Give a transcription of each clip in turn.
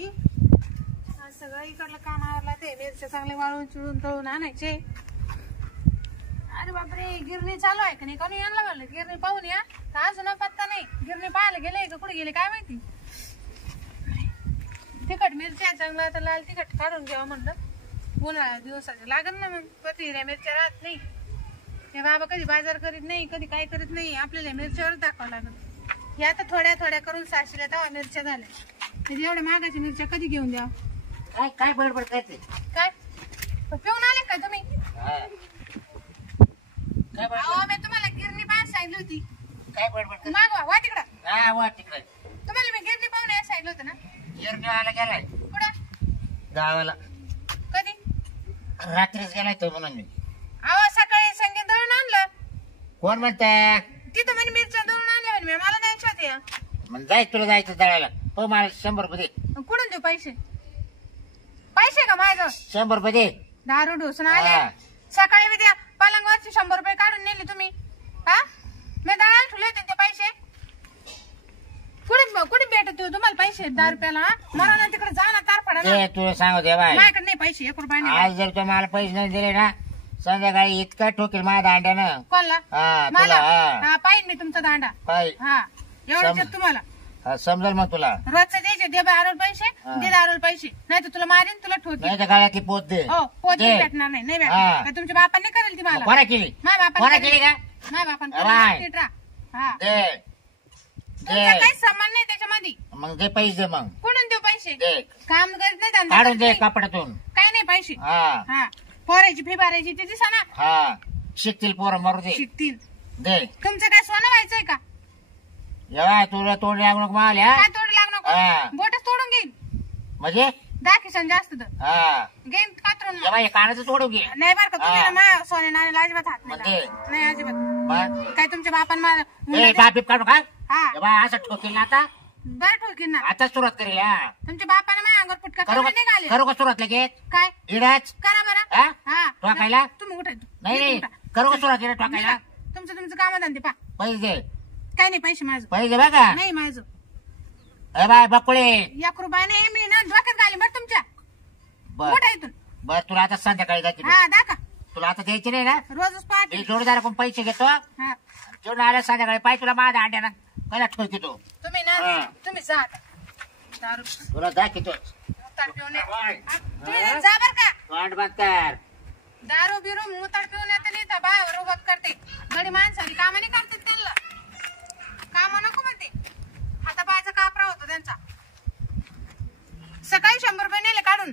होती. आज सगळं इकडलं काम आवरला. ते मिरच्या चांगले वाळून चिळून तळून आणायचे. अरे बापरे, गिरणी चालू आहे का नाही? कोणी यांना म्हणलं गिरणी पाहून या. तर अजून पत्ता नाही. गिरणी पाहायला गेले का कुठे गेले काय माहिती. तिखट मिरच्या चांगला तर लाल तिखट काढून घ्यावं म्हणलं. उन्हाळ्या दिवसाचे लागन ना मग. कधी हिऱ्या मिरच्या राहत नाही. हे बाबा कधी बाजार करीत नाही, कधी काय करीत नाही. आपल्याला मिरच्यावरच दाखवावं लागत. हे आता थोड्या थोड्या करून सासऱ्या तेव्हा मिरच्या झाल्या. एवढ्या महागाच्या मिरच्या कधी घेऊन द्या? काय काय बडबड करते? काय पिऊन आले का तुम्ही? काय बडबड? अहो मी तुम्हाला गिरणी पाहायला सांगितली होती. काय बडबड करते? मागवा वा तिकडं. हा वा तिकडे. तुम्हाला मी गिरणी पाहून यायला सांगितलं होतं ना. गिरणीवाला गेलाय कुठं? गावाला. कधी? रात्रीच गेलाय तो म्हणून मी. अहो सकाळी संगीत दळून आणलं. कोण म्हणताय? तिथं म्हणे मिरच्या दळून आणल्या म्हणे. मला द्यायच्या होत्या. मग जाय तुला जायचं दळायला. हो मला 100 रुपये दे. कुठून देऊ पैसे? पैसे का माझं? 100 रुपये दे. दारू ढोसून आले. सकाळी मी त्या पलंगावरचे 100 रुपये काढून नेले तुम्ही. हा मी दळायला ठेवले होते ते पैसे. कुठे भेटत तुम्हाला पैसे 10 रुपयाला? मला ना तिकडे जा ना तार पडा. ते तुला सांगू दे बाय, माझ्याकडे नाही पैसे 1 रुपया नाही. आज जर तुम्हाला पैसे नाही दिले ना संध्याकाळी इतका ठोकेल माझ्या दांड्यानं. कोणला? तुला हा पाहिजे मी तुमचा दांडा. हा एवढं तुम्हाला समजेल मग तुला. रोजचं द्यायचे दे 12 पैसे दे 12 पैसे. नाही तर तुला मारेन तुला ठोकी. नाही तर गळ्यातली पोत दे. हो पोत भेटणार नाही. नाही भेटणार. तुमच्या बापाने करेल ती मला. कोणा केली? माझ्या कोणा केली का? माझ्या बापाने. हा दे तुमचा काही सामान नाही त्याच्यामध्ये. मग दे पैसे दे. मग कुठून देऊ पैसे? दे. काम करत नाही धंदा काढून करत दे नाही. कपड्यातून. काय नाही पैसे. हा पोरायची फी भरायची ते दिसा ना. हा शिकतील पोरं मारू दे. शिकतील. दे. तुमचं काय सोनं व्हायचंय का? जेव्हा तुला तोड लागू नको माल. काय तोड लागू नको. बोटच तोडून घेईन. म्हणजे 10 खिसन जास्त हा घेईन कातरून. जेव्हा कानाचं तोडून घे. नाही बरं का तुम्ही सोने नाण्याला अजिबात हात नाही. नाही अजिबात. काय तुमच्या बापान मला बापीप काढू का? हा असं ठोकेल ना आता. बरं ठोकीन ना. आता सुरुवात करेल. तुमच्या बापाने माझ्या अंगावर फुटका करू नाही घाले. करू का सुरुवात लगेच? काय इडाच करा बरं. हा ठोकायला? तुम्ही उठा. नाही करू का सुरुवात इडा ठोकायला? तुमचं कामधंदे पा. पैसे दे. काय नाही पैसे माझं. पैसे बघा नाही माझं. अरे बाय बकुळे 1 रुपया नाही. मी ना डोक्यात घाली बरं तुमच्या. बर उठा इथून. बर तुला आता संध्याकाळी जायची. हा दाखा. तुला आता द्यायची नाही ना. रोजच पाहते. मी जोडदाराकडून पैसे घेतो. हा जेवण आल्या संध्याकाळी पाहिजे तुला माझ्या अंड्यानं पहिला ठोकितो. तुम्ही ना तुम्ही जा आता. दारू तुला दाखवतो. मुताड पिऊन तुम्ही जा बर का. वाट बंद कर. दारू बिरू मुताड पिऊन येते नाही तर बाहेर उभं करते. गडी माणसाची कामं नाही करते त्यांना. कामं नको म्हणते. हातापायाचा कापरा होतो त्यांचा. सकाळी 100 रुपये नेले काढून.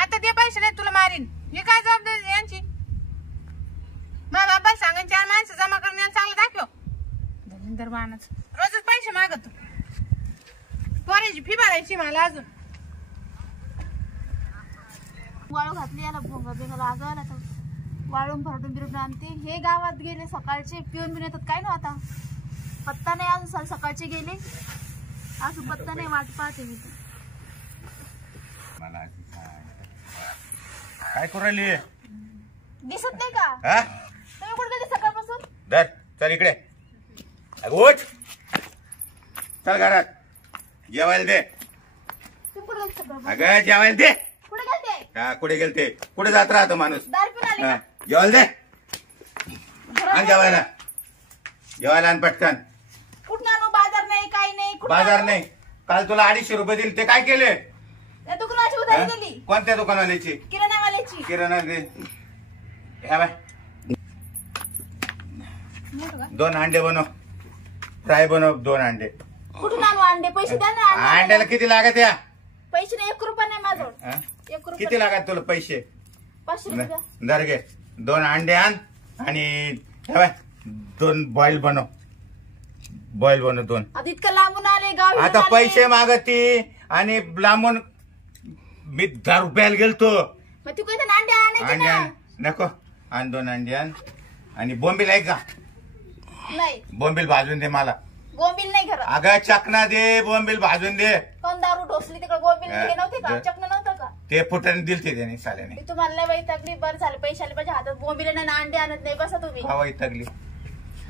आता ते पैसे नाही तुला मारीन. हे काय जबाबदारी यांची? माझ्या बाबा सांगून 4 माणसं जमा करून यांना चांगलं दाखव. दलिंदर बाणच रोजच पैसे मागतो. पोराची फी भरायची मला अजून. वाळू घातली याला भोंगा बिंगा लागला तर वाळून भरडून बिरडून आणते. हे गावात गेले सकाळचे पिऊन बिन येतात. काय ना आता पत्ता नाही अजून. सकाळचे गेले अजून पत्ता नाही. वाट पाहते मी. काय करू राहिली? दिसत नाही का? हा तुम्ही कुठे गेले सकाळपासून? धर चल इकडे. उठ चल घरात जेवायला दे. तुम्ही कुठे गेले सकाळपासून? अगं जेवायला दे. कुठे गेलते? हा कुठे गेलते? कुठे जात राहतो माणूस? दारू पिऊन आले हा, का? जेवायला दे. आण जेवायला. जेवायला आण पटकन. कुठं आणू? बाजार नाही काही नाही. कुठं बाजार आणू? नाही. काल तुला 250 रुपये दिले ते काय केले? त्या दुकानाची उधारी दिली. कोणत्या दुकानवाल्याची? किराणावाल्याची. किराणा दे. ह्या बाय 2 अंडे बनव. फ्राय बनव 2 अंडे. कुठून आणू अंडे? पैसे द्या ना. अंड्याला किती लागत या? पैसे नाही. 1 रुपया नाही माझं. हा? 1 रुपया. किती लागत तुला पैसे? 500 रुपया. धर घे. 2 अंडे आण आणि हे बाय 2 बॉईल बनव. बॉईल बनव 2. आता इतकं लांबून आले गाव. आता पैसे मागती आणि लांबून मी 10 रुपयाला गेलतो. मग तू काही अंडे आणायचे अंडे ना. आण नको. आण 2 अंडे आण आणि बोंबील आहे का? नाही. बोंबील भाजून दे मला. गोंबील नाही घरात. अगं चकना दे. बोंबील भाजून दे. कोण दारू ढोसली तिकडे? गोंबील हा. हे नव्हते का? चकणं नव्हतं का? ते फुटाने दिलते त्याने साल्याने. मी तुम्हाला लय बाई तकलीफ. बरं झालं पैसे आले पाहिजे हातात. गोंबील नाही ना अंडे आणत नाही. बसा तुम्ही. हवाई तगली.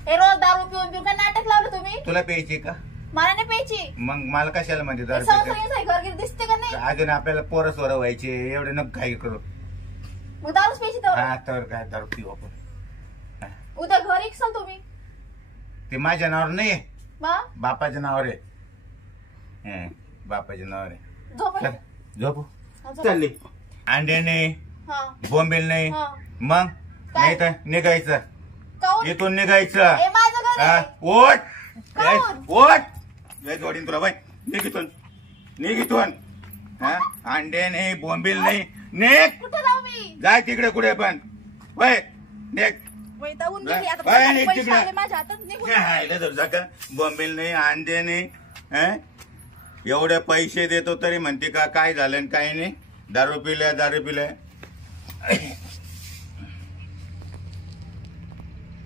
हे रोज दारू पिऊन पिऊन काय नाटक लावलं तुम्ही? तुला प्यायची का? मला नाही प्यायची. मग मला कशाला म्हणजे दारू संसार घरगीर दिसते का नाही? अजून आपल्याला पोरं सोरं व्हायचे एवढे नको काही करू. मग दारूच प्यायची तर हा तर काय दारू पिऊ आपण. उद्या घरी येसाल तुम्ही. ते माझ्या नावावर नाही, मग बापाच्या नावावर आहे. बापाच्या नावावर आहे. झोप. चल, झोपू हा, झोप. चालली. अंडे नाही, हा. बोंबील नाही, हा. मग नाही तर निघायचं, काहून? इथून निघायचं. हे माझं घर हा, आहे. ओट काहून? ओट लय जोडीन तुला बाई. निघितून निघितून. हा, अंडे नाही, बोंबील नाही, निघ. कुठे जाऊ मी? जाय तिकडे कुठे पण. वय निघ. वैतागून गेली आता. बाय, परत निघ पैसे तिकडे. आले माझ्या हातात, निघून काय हायला धरू का? बोंबील नाही, अंडे नाही. हं? एवढे पैसे देतो तरी म्हणते का काय झालं आणि काय नाही. दारू पिल्या दारू पिल्या.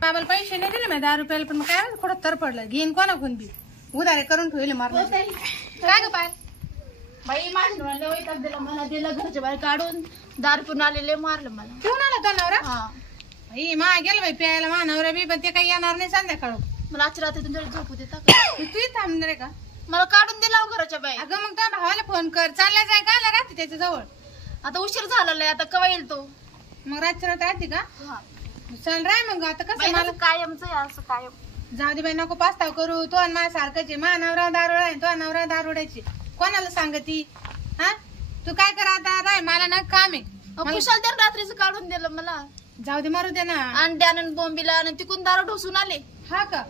बाबाला पैसे नाही दिले मी 10 रुपयाला, पण मग काय थोडं तर पडलं. घेईन कोणाकून बी उधारे करून ठेवले मारलं. काय ग पाय? बाई माझ्या नवऱ्याला वैताग दिला, मला दिलं घरच्या बाहेर काढून, दारू पिऊन आलेले मारलं मला. ठेवून आला तो नवरा? हा. बाई मा गेलं बाई प्यायला मा नवरा बी, पण ते काही येणार नाही संध्याकाळ. मला आजच्या रात्री तुमच्याकडे झोपू देता का? तू इथं थांबणार आहे का? मला काढून दिला हो घराच्या बाहेर. अगं मग त्या भावाला फोन कर, चालला जाय का राहते त्याच्या जवळ. आता उशीर झालेला आहे, आता केव्हा येईल तो? मग रातच्या रात राहते का? हा. चल राय मग. आता कसं बाई, मला माझं कायमचं आहे असं कायम. जाऊ दे बाई, नको पास्ताव करू. तो आणि माझ्या सारखंच आहे. मा नवरा दारोडा आहे, तो नवरा दारोड्याची. कोणाला सांगती? हा, तू काय कर आता राय, मला ना काम आहे. कुशाल त्या रात्रीचं काढून दिलं मला. जाऊ दे, मारू दे ना. अंड्यानं बोंबीला आणि तिकून दारू ढोसून आले. हा का?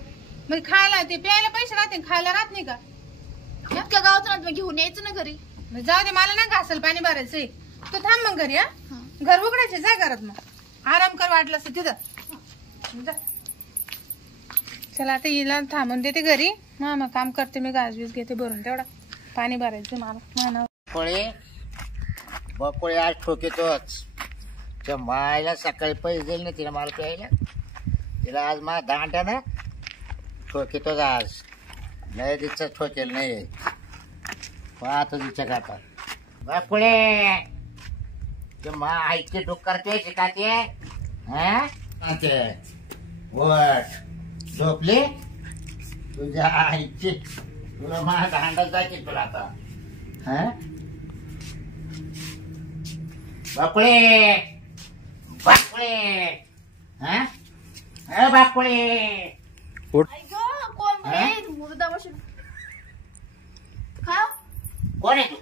मग खायला ते प्यायला पैसे राहते, खायला राहत नाही का? इतक्या गावात ना, घेऊन यायचं ना घरी. मग जाऊ दे, मला ना घासल पाणी भरायचंय. तू थांब मग घरी. हा, हा. घर उघडायचे, जा घरात मग आराम कर वाटलं असं तिथं. जा. चला आता हिला थांबून देते घरी. मग काम करते मी, घास बीस घेते भरून. तेवढा पाणी भरायचं मला. बकोळे आज ठोकेतोच. त्या मायला सकाळी पैसे दिले ना तिला मला प्यायला. तिला आज मा दांड्या ना ठोकेतोच आज. लय दिवसात ठोकेल नाही. पाहतो तिच्या काका बकोळे. ते मा आईचे डोक करते शिकाते. हा वट झोपली तुझ्या आईची. तुला मा दांडा जायचे तुला आता. हा बाकुळे बाकुळे. हा बाकुळे. आई गं, कोण म्हणे? मुर्दा बसून. हा, कोण आहे तू?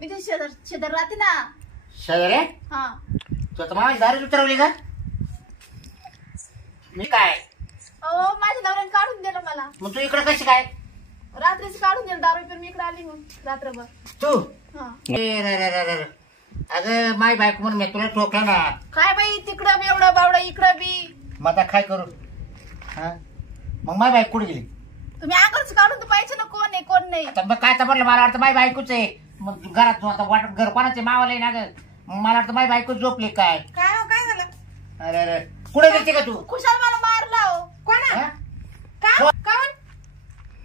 मी ते शेजार राहते ना. सर रे हा. तू तर माझी दारू उतरवली का? मी काय? अहो, माझ्या नवऱ्याने काढून दिलं मला. मग तू इकडे कशी काय? रात्रीच काढून दिलं दारू पिऊन. मी इकडे आली मग रात्रभर. तू हा. अगं माय बायको म्हणून मी तुला ठोकला ना. काय बाई, तिकडं बी एवढं बावडा, इकडं बी. मग आता काय करू? हा मग माय बायको कुठे गेली? तुम्ही अंगाच काढून तर पाहिजे ना, कोण आहे कोण नाही. आता मग काय तर म्हटलं, मला वाटतं माय बायकोच आहे. मग घरात आता वाटत घर कोणाचे मावाला आहे ना ग. मग मला वाटतं माय बायको झोपली काय. काय हो, काय झालं? अरे अरे कुठे गेलती का तू? खुशाल मला मारला हो. कोणा? हा? का? काऊन?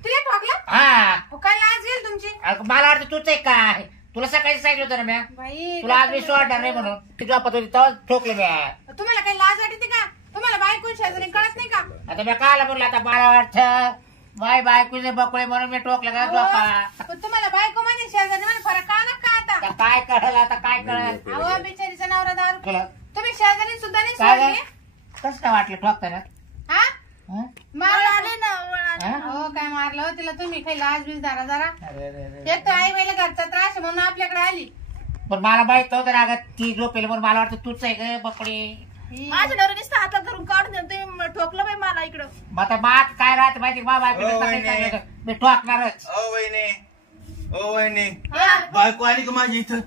तुला ठोकलं? हा काय लाज येईल तुमची? अगं, मला वाटतं तूच आहे काय. तुला सकाळी सांगितलं होतं ना म्या. बाई, तुला आज मी सोडणार नाही म्हणून. ती झोपत होती तेव्हा ठोकले म्या. तुम्हाला काही लाज वाटते का? तुम्हाला बायको शेजारी कळत नाही का? आता मी कायला बोललो, आता मला वाटतं माय बायकोचे बकळे म्हणून मी ठोकलं का झोपा. पण तुम्हाला बायको म्हणजे शेजारी म्हणजे फरक का ना का आता? आता काय कळलं, आता काय कळलं अहो, बिचारीचा नवरा दारू. तुला? तुम्ही शेजारी सुद्धा नाही काय सोडली. कसं काय वाटलं ठोकताना? हा, हं? मारलं आले ना, वळ आले. हं? हो, काय मारलं हो तिला तुम्ही? काही लाज बीज धरा जरा. अरे अरे अरे. एक तर आई बाईला घरचा त्रास आहे म्हणून आपल्याकडे आली. पण मला माहित नव्हतं ना अगं ती झोपेल म्हणून. मला वाटतं तूच आहे ग बकडी. माझ्या नवऱ्याने नुसतं हातात धरून काढून दिलं. तुम्ही ठोकलं बाई मला इकडं. मग आता मात काय राहत माहिती का? बायको ओ, वहिनी. मी ठोकणारच. ओ वहिनी, ओ वहिनी, या. बायको आली का माझी इथं?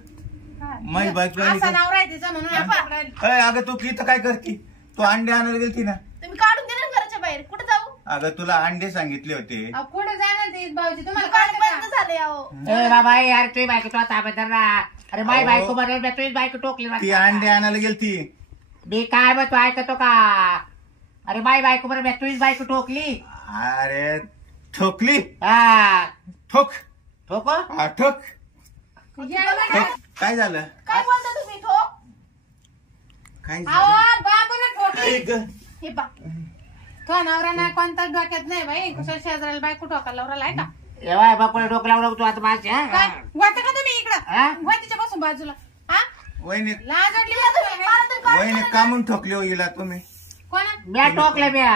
माझी बायको आली असा का? नवरा आहे तिचा म्हणून आपल्याकडे आली. अरे अगं तू इथं काय करती? तू अंडे आणायला गेलती ना? तुम्ही काढून दिलं ना घराच्या बाहेर. कुठे जाऊ? अगं तुला अंडे सांगितले होते. अहो, कुठे जाणार ते भाऊजी? तुम्हाला दुकान कळतं बंद का? झाले अहो. ए बाबा यार तुझी बायको तो ताब्यात राहा. अरे माय अहो. बायको बरोबर मी तुझीच बायको ठोकली ती वाटतं. अंडे आणायला गेलती. मी काय मग तू ऐकतो का? अरे माय बायको बरोबर मी तुझीच बायको ठोकली. अरे ठोकली? हा ठोक ठोक. हा, ठोक. यायला काय? ठोक. काय झालं? काय बोलता तुम्ही? ठोक. काय अहो, झालं? बाबाला ठोकली. ऐक गं. हे पा. तो नवरा नाही कोणताच डोक्यात नाही बाई कुशल शेजाराला बायको टोकाला नवराला आहे का एव्हा बापाला डोकं लावलं तू आता माझी काय वाटतं का तुम्ही हा? इकडं वाटीच्या पासून बाजूला हा वहिनी लाज वाटली का तुम्हाला? वहिनी कामून ठोकले हो हिला तुम्ही कोणा म्या टोकले म्या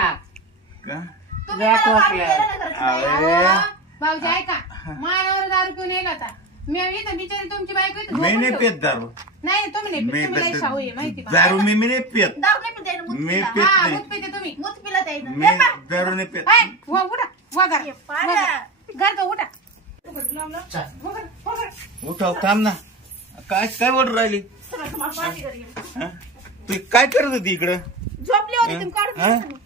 का तुम्ही म्या मला टोकले काढून दिलं ना घरचं बाई. अरे भाऊजी ऐका मानावर दारू पिऊन येईल आता मी इथं बिचारी तुमची बायको इथं मी झोपून नाही ठेवली. पेत दारू नाही तुम्ही नाही मी पित, तुम्ही लई शाहू आहे माहिती का? दारू मी नाही पेत दारू नाही पिता येईल, मूत मी पिला. पित हा नाही. मूत पिते तुम्ही मूत पिला त्याईनं. मी दारू नाही पेत हाय, वा उठा वा घर हे पाड्या. घर तो उठा उठाव थांब ना काय काय ओढ राहिली चला, तुम्हाला पार्टी घरी घेऊन. हा? तू काय करत होती इकडं झोपली होती तुम्ही काढून हा? दिलं.